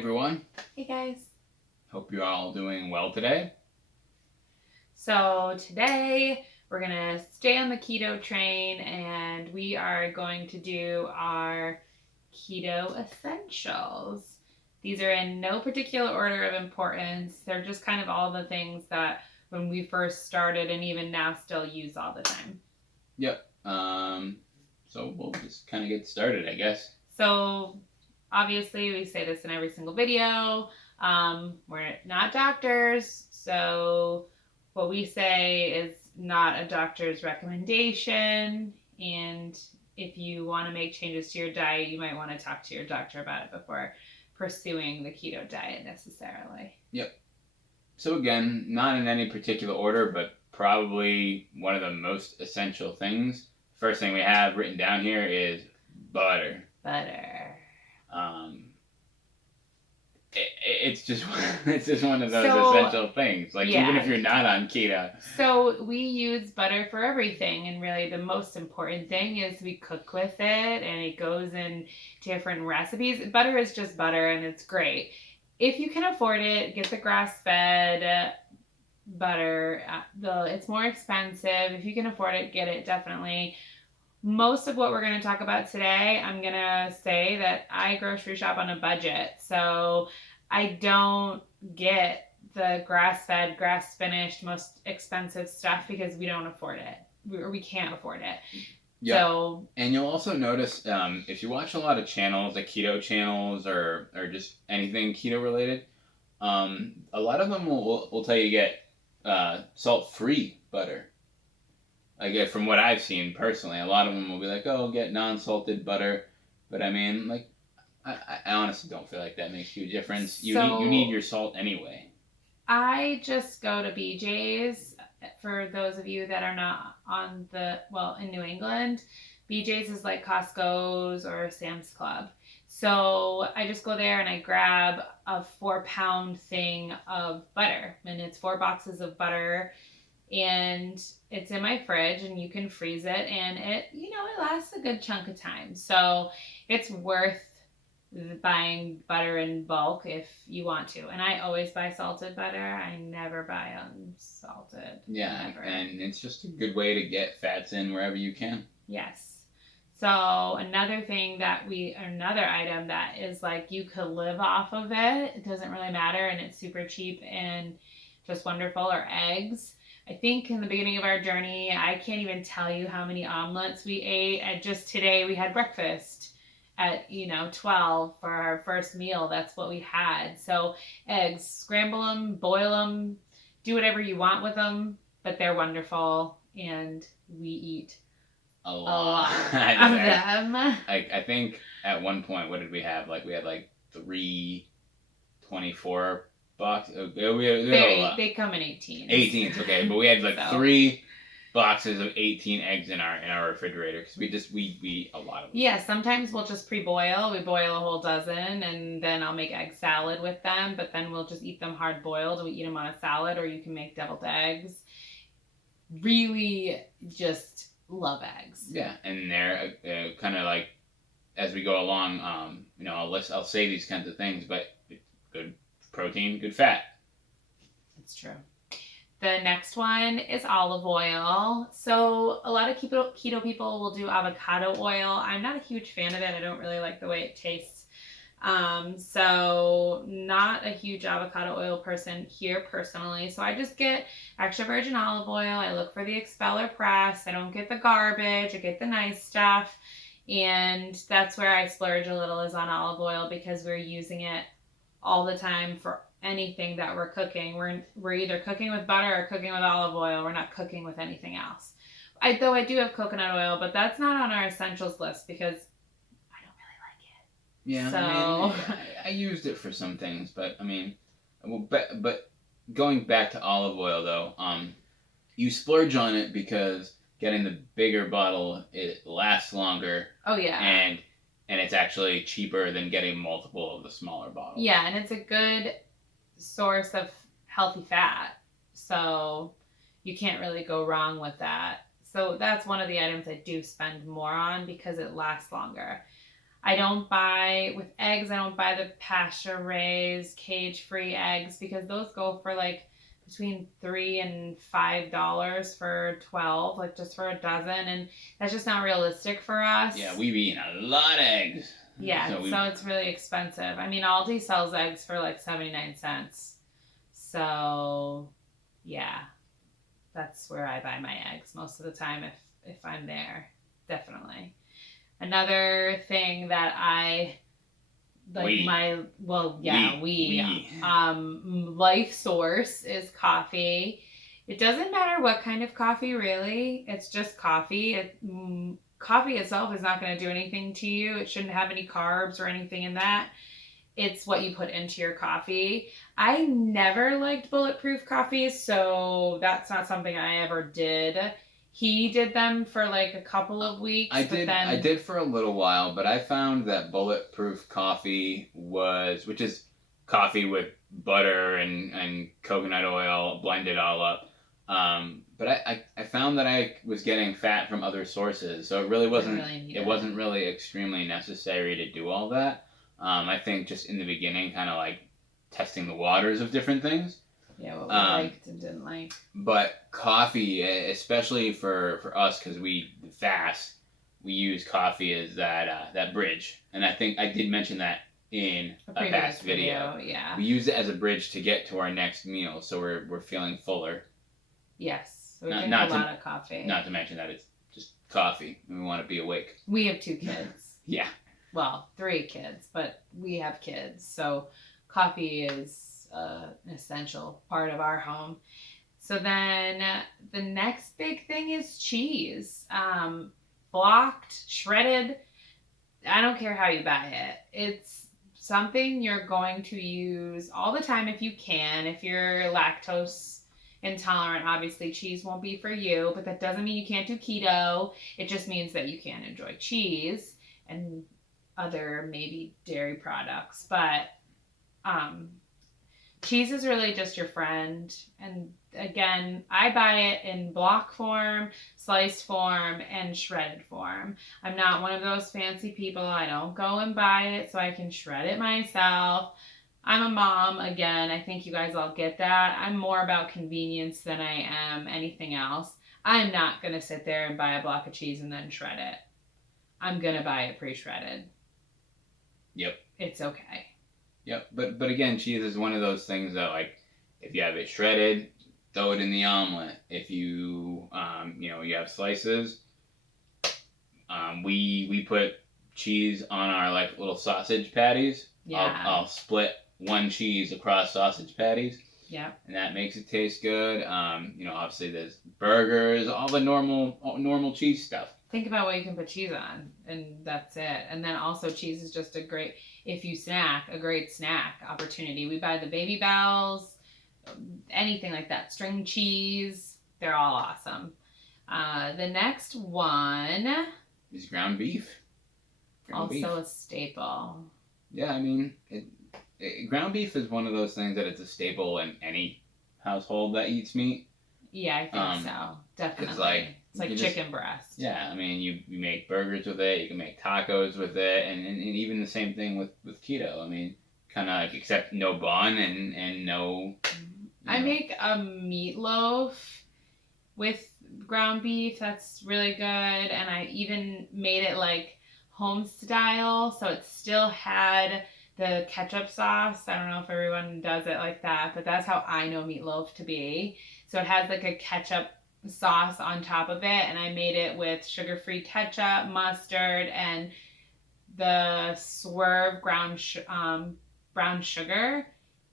everyone. Hey guys. Hope you're all doing well today. So today we're going to stay on the keto train and we are going to do our Keto Essentials. These are in no particular order of importance. They're just kind of all the things that when we first started and even now still use all the time. Yep. So we'll just kind of get started, I guess. So obviously we say this in every single video. We're not doctors, so what we say is not a doctor's recommendation, and if you want to make changes to your diet, you might want to talk to your doctor about it before pursuing the keto diet necessarily. Yep. So again, not in any particular order, but probably one of the most essential things. First thing we have written down here is butter. Butter. It's just one of those essential things. Like, even if you're not on keto. So we use butter for everything, and really the most important thing is we cook with it, and it goes in different recipes. Butter is just butter, and it's great. If you can afford it, get the grass-fed butter. It's more expensive. If you can afford it, get it, definitely. Most of what we're going to talk about today, I'm going to say that I grocery shop on a budget. So I don't get the grass-fed, grass-finished, most expensive stuff because we don't afford it. We can't afford it. Yep. So, and you'll also notice if you watch a lot of channels, like keto channels or just anything keto related, a lot of them will tell you to get salt-free butter. Like, from what I've seen personally, a lot of them will be like, oh, get non-salted butter. But I mean, like, I honestly don't feel like that makes you a difference. You need your salt anyway. I just go to BJ's. For those of you that are not in New England, BJ's is like Costco's or Sam's Club. So I just go there and I grab a 4-pound thing of butter, and it's 4 boxes of butter, and it's in my fridge, and you can freeze it, and it lasts a good chunk of time. So it's worth buying butter in bulk if you want to. And I always buy salted butter. I never buy unsalted. Yeah, never. And it's just a good way to get fats in wherever you can. Yes. So another item that is like you could live off of it. It doesn't really matter, and it's super cheap and just wonderful, are eggs. I think in the beginning of our journey, I can't even tell you how many omelets we ate. And just today we had breakfast at 12 for our first meal. That's what we had. So eggs, scramble them, boil them, do whatever you want with them, but they're wonderful, and we eat a lot of them. I think at one point, what did we have? Like, we had like 3 24 boxes. They come in 18. 18s, okay, but we had like 3 boxes of 18 eggs in our refrigerator because we eat a lot of them. Yeah, sometimes we'll just pre-boil. We boil a whole dozen, and then I'll make egg salad with them, but then we'll just eat them hard boiled. We eat them on a salad, or you can make deviled eggs. Really just love eggs. Yeah, and they're kind of like, as we go along, I'll say these kinds of things, but good protein, good fat. That's true. The next one is olive oil. So a lot of keto people will do avocado oil. I'm not a huge fan of it. I don't really like the way it tastes. So not a huge avocado oil person here personally. So I just get extra virgin olive oil. I look for the expeller press. I don't get the garbage. I get the nice stuff. And that's where I splurge a little, is on olive oil, because we're using it all the time for anything that we're cooking. We're either cooking with butter or cooking with olive oil. We're not cooking with anything else. I do have coconut oil, but that's not on our essentials list because I don't really like it. Yeah, so I used it for some things, but I mean, but going back to olive oil though, you splurge on it because getting the bigger bottle, it lasts longer. Oh yeah. And it's actually cheaper than getting multiple of the smaller bottles. Yeah, and it's a good source of healthy fat, so you can't really go wrong with that. So that's one of the items I do spend more on because it lasts longer. I don't buy with eggs. I don't buy the pasture raised, cage free eggs because those go for like between $3 and $5 for 12, like just for a dozen, and that's just not realistic for us. Yeah, we've eaten a lot of eggs. Yeah, so it's really expensive. I mean, Aldi sells eggs for like 79 cents. So, yeah, that's where I buy my eggs most of the time if I'm there. Definitely. Another thing that I like we life source is coffee. It doesn't matter what kind of coffee, really. It's just coffee. Coffee itself is not going to do anything to you. It shouldn't have any carbs or anything in that. It's what you put into your coffee. I never liked bulletproof coffees, so that's not something I ever did. He did them for like a couple of weeks. I did for a little while, but I found that bulletproof coffee which is coffee with butter and coconut oil blended all up. But I found that I was getting fat from other sources, so it wasn't really extremely necessary to do all that. I think just in the beginning, kind of like testing the waters of different things. Yeah, what we liked and didn't like. But coffee, especially for us, because we fast, we use coffee as that bridge. And I think I did mention that in a past video. Yeah. We use it as a bridge to get to our next meal, so we're feeling fuller. Yes, we drink a lot of coffee. Not to mention that it's just coffee, and we want to be awake. We have 2 kids. Yeah. Well, 3 kids, but we have kids, so coffee is an essential part of our home. So then the next big thing is cheese. Blocked, shredded. I don't care how you buy it. It's something you're going to use all the time if you can. If you're lactose intolerant, obviously cheese won't be for you, but that doesn't mean you can't do keto. It just means that you can't enjoy cheese and other maybe dairy products. But cheese is really just your friend. And again, I buy it in block form, sliced form, and shredded form. I'm not one of those fancy people. I don't go and buy it so I can shred it myself. I'm a mom, again. I think you guys all get that. I'm more about convenience than I am anything else. I'm not going to sit there and buy a block of cheese and then shred it. I'm going to buy it pre-shredded. Yep. It's okay. Yep, but again, cheese is one of those things that, like, if you have it shredded, throw it in the omelet. If you you have slices, we put cheese on our like little sausage patties. Yeah. I'll split one cheese across sausage patties. Yeah. And that makes it taste good. Obviously there's burgers, all the normal cheese stuff. Think about what you can put cheese on, and that's it. And then also cheese is just a great snack opportunity. We buy the Baby Bells, anything like that, string cheese. They're all awesome. The next one is ground beef. A staple. Yeah, I mean, ground beef is one of those things that it's a staple in any household that eats meat. Yeah, I think so. Definitely. It's like chicken breast. Yeah, I mean, you make burgers with it, you can make tacos with it, and even the same thing with keto. I mean, kind of like, except no bun and no... I make a meatloaf with ground beef. That's really good, and I even made it like home style, so it still had the ketchup sauce. I don't know if everyone does it like that, but that's how I know meatloaf to be. So it has like a ketchup sauce on top of it, and I made it with sugar-free ketchup, mustard, and the Swerve brown sugar,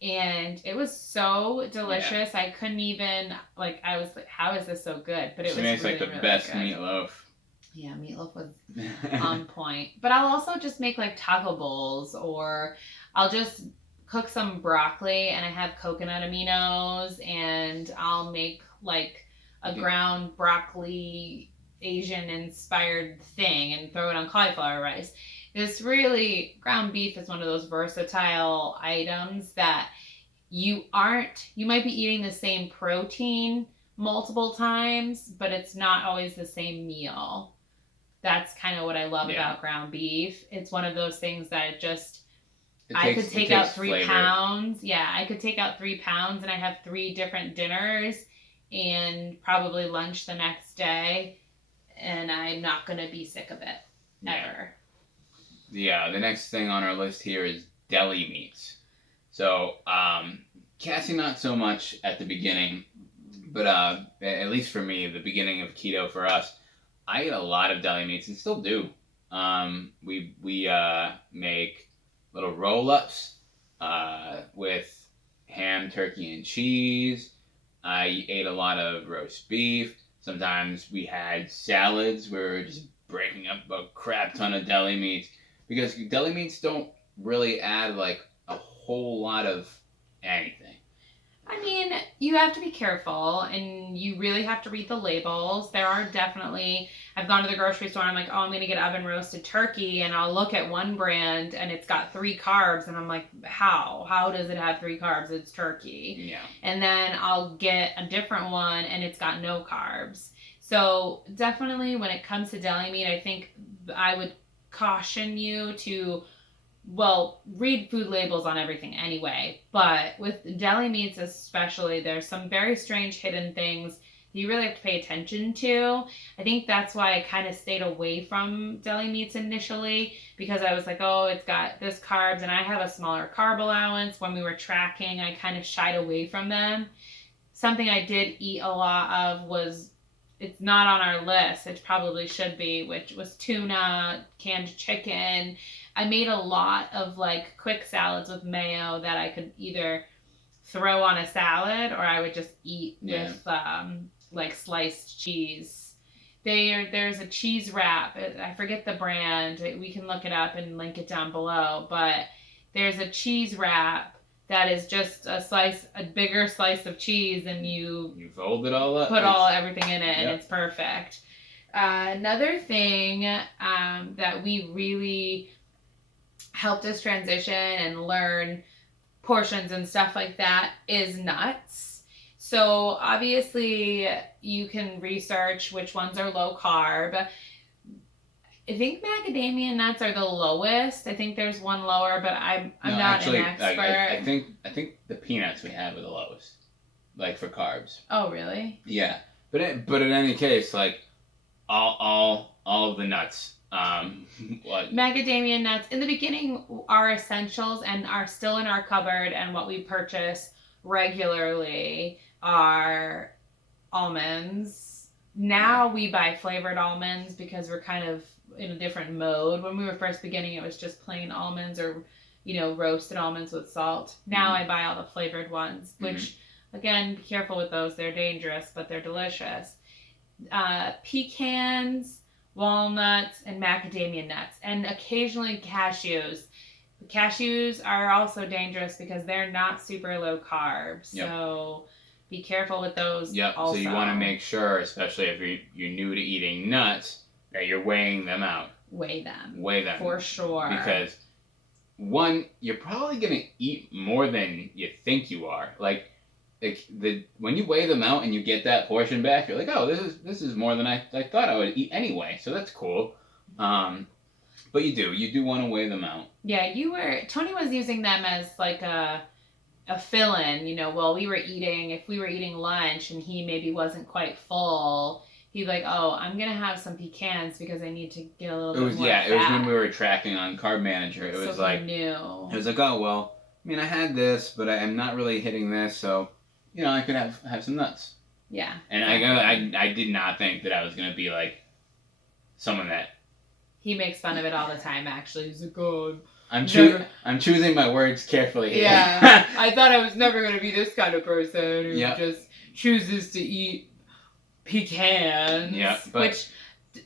and it was so delicious. Yeah. I couldn't even I was like, how is this so good? But it was makes really, like the really best good. Meatloaf. Yeah, meatloaf was on point. But I'll also just make like taco bowls, or I'll just cook some broccoli and I have coconut aminos, and I'll make like a ground broccoli Asian inspired thing and throw it on cauliflower rice. This really, ground beef is one of those versatile items that you might be eating the same protein multiple times, but it's not always the same meal. that's kind of what I love Yeah. about ground beef. It's one of those things that just, It I takes, could it take takes out 3 flavor. pounds. Yeah, I could take out 3 pounds and I have 3 different dinners and probably lunch the next day, and I'm not going to be sick of it ever. The next thing on our list here is deli meats. So, Cassie, not so much at the beginning, but at least for me, the beginning of keto for us, I ate a lot of deli meats and still do. We make little roll ups with ham, turkey, and cheese. I ate a lot of roast beef. Sometimes we had salads where we were just breaking up a crap ton of deli meats because deli meats don't really add like a whole lot of anything. I mean, you have to be careful and you really have to read the labels. There are definitely, I've gone to the grocery store and I'm like, oh, I'm going to get oven roasted turkey, and I'll look at one brand and it's got 3 carbs and I'm like, how? How does it have 3 carbs? It's turkey. Yeah. And then I'll get a different one and it's got no carbs. So definitely when it comes to deli meat, I think I would caution you to, well, read food labels on everything anyway, but with deli meats especially, there's some very strange hidden things you really have to pay attention to. I think that's why I kind of stayed away from deli meats initially, because I was like, oh, it's got this carbs and I have a smaller carb allowance. When we were tracking, I kind of shied away from them. Something I did eat a lot of was, it's not on our list, it probably should be, which was tuna, canned chicken. I made a lot of like quick salads with mayo that I could either throw on a salad or I would just eat with like sliced cheese. There's a cheese wrap. I forget the brand. We can look it up and link it down below. But there's a cheese wrap that is just a bigger slice of cheese, and you fold it all up, put everything in it, and it's perfect. Another thing that we really helped us transition and learn portions and stuff like that is nuts. So obviously you can research which ones are low carb. I think macadamia nuts are the lowest. I think there's one lower, but I'm not actually, an expert. I think the peanuts we have are the lowest, like for carbs. Oh really? Yeah, but in any case, like all of the nuts. Macadamia nuts in the beginning are essentials and are still in our cupboard, and what we purchase regularly are almonds. Now we buy flavored almonds because we're kind of in a different mode. When we were first beginning, it was just plain almonds or, roasted almonds with salt. Now I buy all the flavored ones, which again, be careful with those. They're dangerous, but they're delicious. Pecans, walnuts, and macadamia nuts, and occasionally cashews. Cashews are also dangerous because they're not super low carb, so be careful with those. Also. So you want to make sure, especially if you're new to eating nuts, that you're weighing them out. Weigh them for sure. Because one, you're probably gonna eat more than you think you are. Like when you weigh them out and you get that portion back, you're like, oh, this is more than I thought I would eat anyway. So that's cool. But you do want to weigh them out. Yeah, Tony was using them as like a fill-in. While we were eating, if we were eating lunch and he maybe wasn't quite full, he'd be like, oh, I'm gonna have some pecans because I need to get a little bit more fat. It was when we were tracking on Carb Manager. It was like, new. It was like, oh well, I mean, I had this, but I'm not really hitting this, so. I could have some nuts. Yeah. And I did not think that I was going to be like someone that... He makes fun of it all the time, actually. He's like, oh, I'm choosing my words carefully here. Yeah. I thought I was never going to be this kind of person who just chooses to eat pecans. Yeah. Which,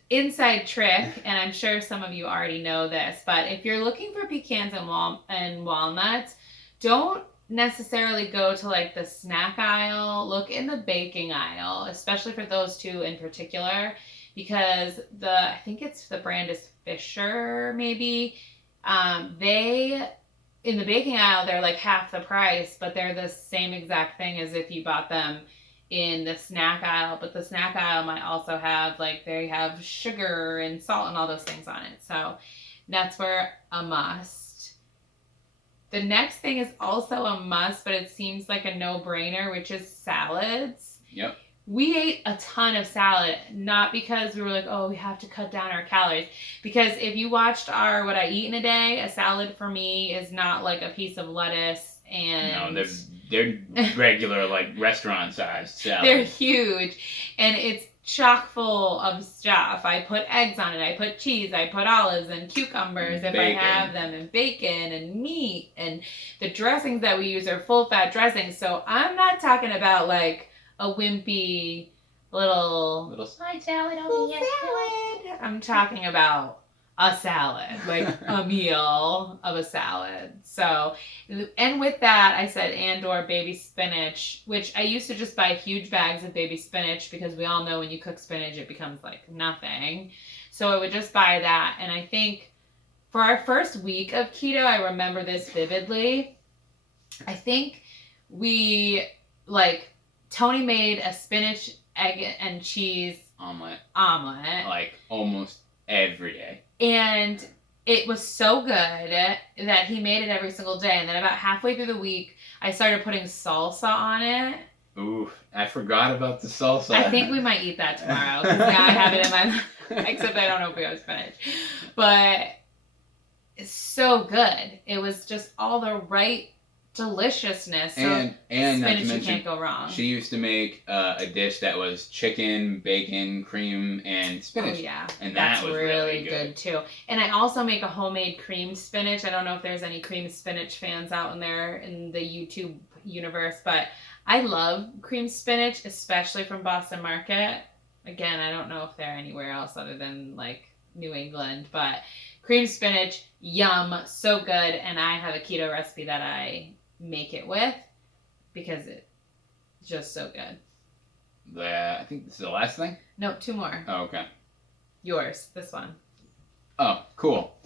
inside trick, and I'm sure some of you already know this, but if you're looking for pecans and walnuts, don't necessarily go to like the snack aisle. Look in the baking aisle, especially for those two in particular, because I think it's the brand is Fisher maybe. They in the baking aisle, they're like half the price, but they're the same exact thing as if you bought them in the snack aisle, but the snack aisle might also have, like, they have sugar and salt and all those things on it. So that's where a must. The next thing is also a must, but it seems like a no-brainer, which is salads. Yep. We ate a ton of salad, not because we were like, oh, we have to cut down our calories. Because if you watched our What I Eat in a Day, a salad for me is not like a piece of lettuce and... No, they're regular, like, restaurant-sized salads. They're huge. And it's chock full of stuff. I put eggs on it. I put cheese. I put olives and cucumbers if I have them, and bacon and meat. And the dressings that we use are full-fat dressings. So I'm not talking about, like, a wimpy little side salad over here. Salad. I'm talking about a salad, like a meal of a salad. So, and with that, I said and/or baby spinach, which I used to just buy huge bags of baby spinach because we all know when you cook spinach, it becomes like nothing. So I would just buy that. And I think for our first week of keto, I remember this vividly. I think Tony made a spinach, egg, and cheese omelet. Like almost every day. And it was so good that he made it every single day. And then about halfway through the week, I started putting salsa on it. Ooh, I forgot about the salsa. I think we might eat that tomorrow because now I have it in my... Except I don't know if we have spinach. But it's so good. It was just all the right deliciousness. So and spinach, not to mention, you can't go wrong. She used to make a dish that was chicken, bacon, cream, and spinach. Oh yeah, and that's that was really good too. And I also make a homemade creamed spinach. I don't know if there's any creamed spinach fans out in there in the YouTube universe, but I love creamed spinach, especially from Boston Market. Again, I don't know if they're anywhere else other than like New England, but creamed spinach, yum, so good. And I have a keto recipe that I make it with because it's just so good. I think this is the last thing? No, two more. Oh, okay. Yours, this one. Oh, cool.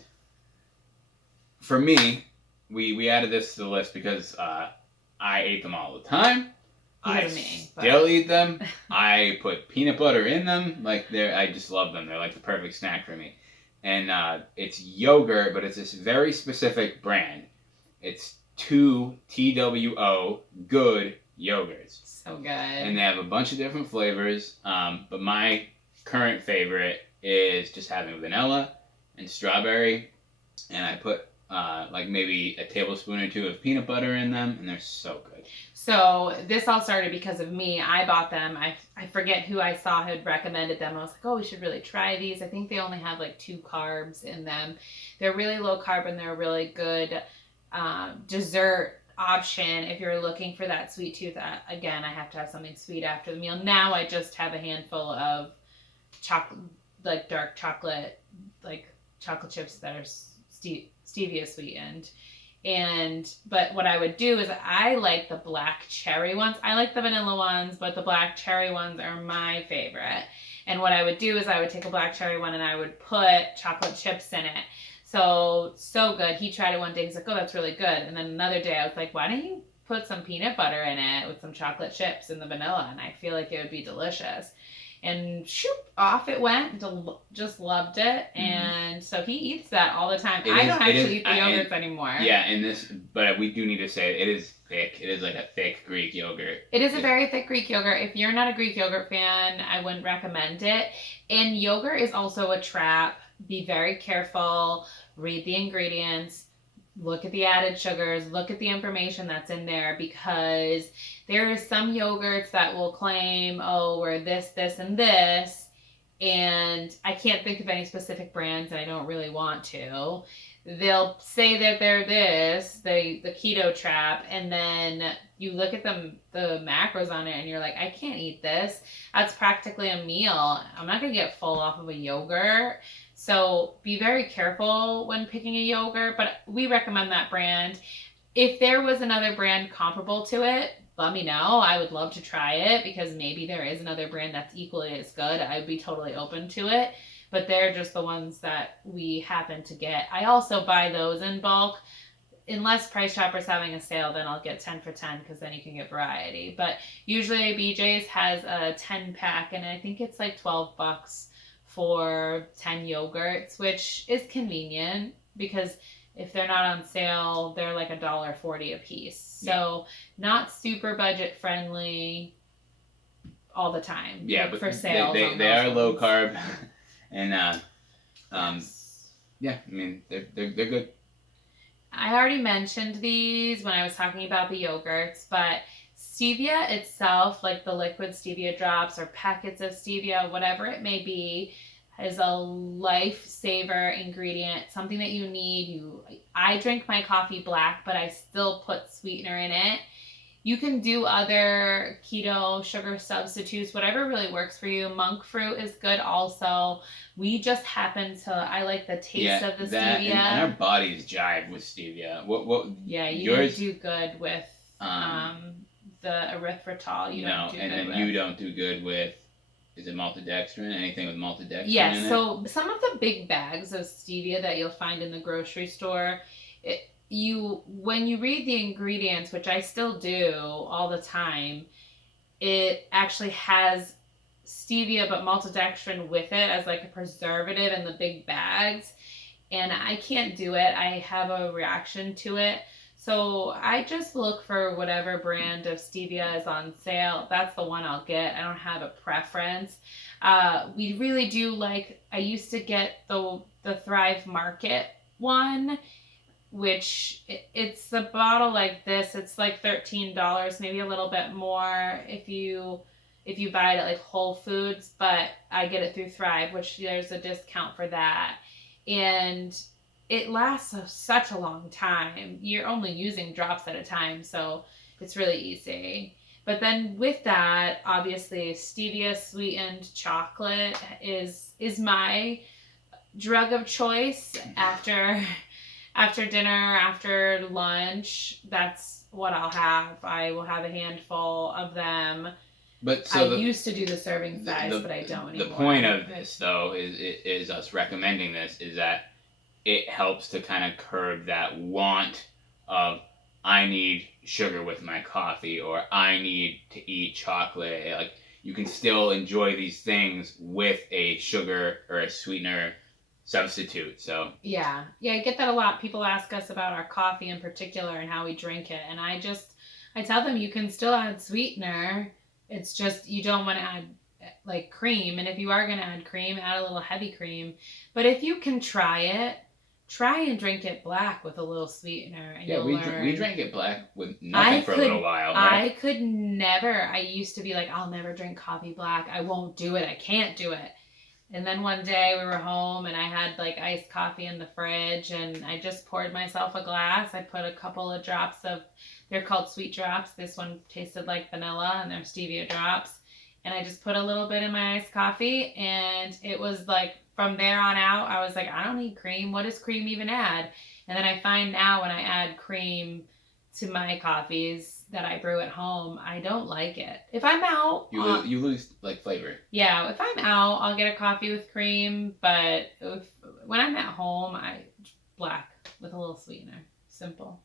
For me, we added this to the list because I ate them all the time. I still eat them. I put peanut butter in them. Like I just love them. They're like the perfect snack for me. And it's yogurt, but it's this very specific brand. It's 2TWO Good Yogurts. So good. And they have a bunch of different flavors. But my current favorite is just having vanilla and strawberry. And I put like maybe a tablespoon or two of peanut butter in them, and they're so good. So this all started because of me. I bought them. I forget who I saw had recommended them. I was like, oh, we should really try these. I think they only have like 2 carbs in them. They're really low carb, and they're a really good dessert option if you're looking for that sweet tooth. Again, I have to have something sweet after the meal. Now I just have a handful of chocolate, like dark chocolate, like chocolate chips that are stevia sweetened. But what I would do is I like the black cherry ones. I like the vanilla ones, but the black cherry ones are my favorite. And what I would do is I would take a black cherry one and I would put chocolate chips in it. So good. He tried it one day. He's like, oh, that's really good. And then another day I was like, why don't you put some peanut butter in it with some chocolate chips and the vanilla? And I feel like it would be delicious. And shoop, off it went. Just loved it. And so he eats that all the time. I don't actually eat the yogurts anymore. Yeah, but we do need to say it is thick. It is like a thick Greek yogurt. It is a very thick Greek yogurt. If you're not a Greek yogurt fan, I wouldn't recommend it. And yogurt is also a trap. Be very careful. Read the ingredients. Look at the added sugars. Look at the information that's in there, because there are some yogurts that will claim, oh, we're this, this, and this. And I can't think of any specific brands, and I don't really want to. They'll say that they're this, the keto trap, and then you look at the macros on it and you're like, I can't eat this. That's practically a meal. I'm not going to get full off of a yogurt. So be very careful when picking a yogurt, but we recommend that brand. If there was another brand comparable to it, let me know. I would love to try it, because maybe there is another brand that's equally as good. I'd be totally open to it, but they're just the ones that we happen to get. I also buy those in bulk. unless Price Chopper's having a sale, then I'll get 10 for 10 because then you can get variety. But usually BJ's has a 10 pack, and I think it's like $12 for 10 yogurts, which is convenient because if they're not on sale, they're like $1.40 a piece. So not super budget friendly all the time. Yeah, but for sales, they are low carb, and yes. yeah, I mean they're good. I already mentioned these when I was talking about the yogurts, but stevia itself, like the liquid stevia drops or packets of stevia, whatever it may be, is a lifesaver ingredient, something that you need. I drink my coffee black, but I still put sweetener in it. You can do other keto sugar substitutes, whatever really works for you. Monk fruit is good also. We just happen to, I like the taste of the stevia. And our bodies jive with stevia. What? Yeah, yours do good with the erythritol. You don't do good with, is it maltodextrin? Anything with maltodextrin in it? Yes, so some of the big bags of stevia that you'll find in the grocery store, when you read the ingredients, which I still do all the time, it actually has stevia but maltodextrin with it as like a preservative in the big bags, and I can't do it. I have a reaction to it. So I just look for whatever brand of stevia is on sale. That's the one I'll get. I don't have a preference. We really do like, I used to get the Thrive Market one, which it's a bottle like this. It's like $13, maybe a little bit more if you buy it at like Whole Foods, but I get it through Thrive, which there's a discount for that. And it lasts such a long time. You're only using drops at a time, so it's really easy. But then with that, obviously stevia sweetened chocolate is my drug of choice after dinner, after lunch. That's what I'll have. I will have a handful of them. But so I used to do the serving size, but I don't anymore. The point of this, though, is us recommending this, is that it helps to kind of curb that want of, I need sugar with my coffee, or I need to eat chocolate. Like, you can still enjoy these things with a sugar or a sweetener substitute. So yeah, I get that a lot. People ask us about our coffee in particular and how we drink it, and I tell them you can still add sweetener. It's just you don't want to add like cream, and if you are going to add cream, add a little heavy cream. But if you can try and drink it black with a little sweetener, and you'll learn. We drank it black with nothing for a little while, right? I could never. I used to be like, I'll never drink coffee black. I won't do it. I can't do it. And then one day we were home and I had like iced coffee in the fridge, and I just poured myself a glass. I put a couple of drops of, they're called sweet drops. This one tasted like vanilla, and they're stevia drops. And I just put a little bit in my iced coffee, and it was like, from there on out, I was like, I don't need cream. What does cream even add? And then I find now when I add cream to my coffees that I brew at home, I don't like it. If I'm out, you lose like flavor. Yeah, if I'm out, I'll get a coffee with cream, but when I'm at home, I black with a little sweetener. Simple.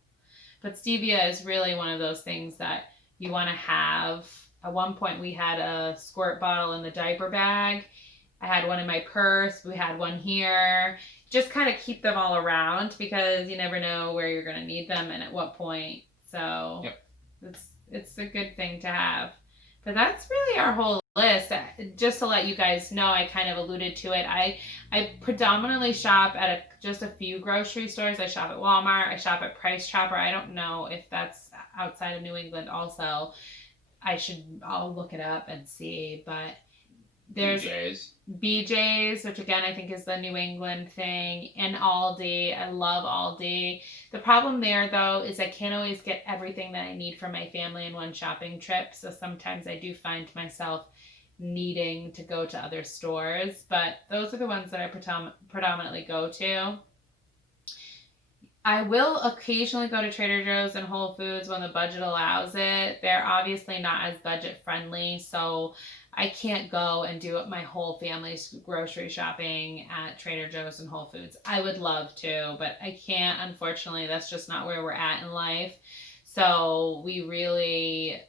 But stevia is really one of those things that you want to have. At one point, we had a squirt bottle in the diaper bag. I had one in my purse. We had one here. Just kind of keep them all around because you never know where you're going to need them and at what point. So it's a good thing to have. But that's really our whole list. Just to let you guys know, I kind of alluded to it. I predominantly shop at just a few grocery stores. I shop at Walmart. I shop at Price Chopper. I don't know if that's outside of New England also. I'll look it up and see. But there's BJ's, which again I think is the New England thing, and Aldi. I love Aldi. The problem there though is I can't always get everything that I need for my family in one shopping trip, so sometimes I do find myself needing to go to other stores, but those are the ones that I predominantly go to. I will occasionally go to Trader Joe's and Whole Foods when the budget allows it. They're obviously not as budget friendly, so I can't go and do my whole family's grocery shopping at Trader Joe's and Whole Foods. I would love to, but I can't. Unfortunately, that's just not where we're at in life. So we really,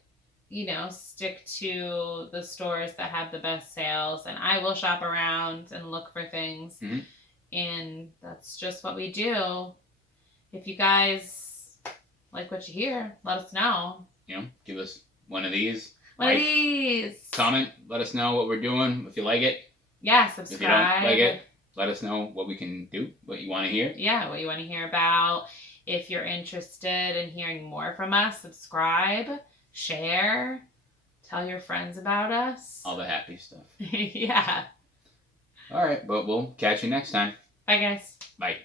stick to the stores that have the best sales. And I will shop around and look for things. Mm-hmm. And that's just what we do. If you guys like what you hear, let us know. Give us one of these. One of these. Comment. Let us know what we're doing. If you like it. Yeah, subscribe. If you don't like it, let us know what we can do, what you want to hear. Yeah, what you want to hear about. If you're interested in hearing more from us, subscribe, share, tell your friends about us. All the happy stuff. Yeah. All right, but we'll catch you next time. Bye, guys. Bye.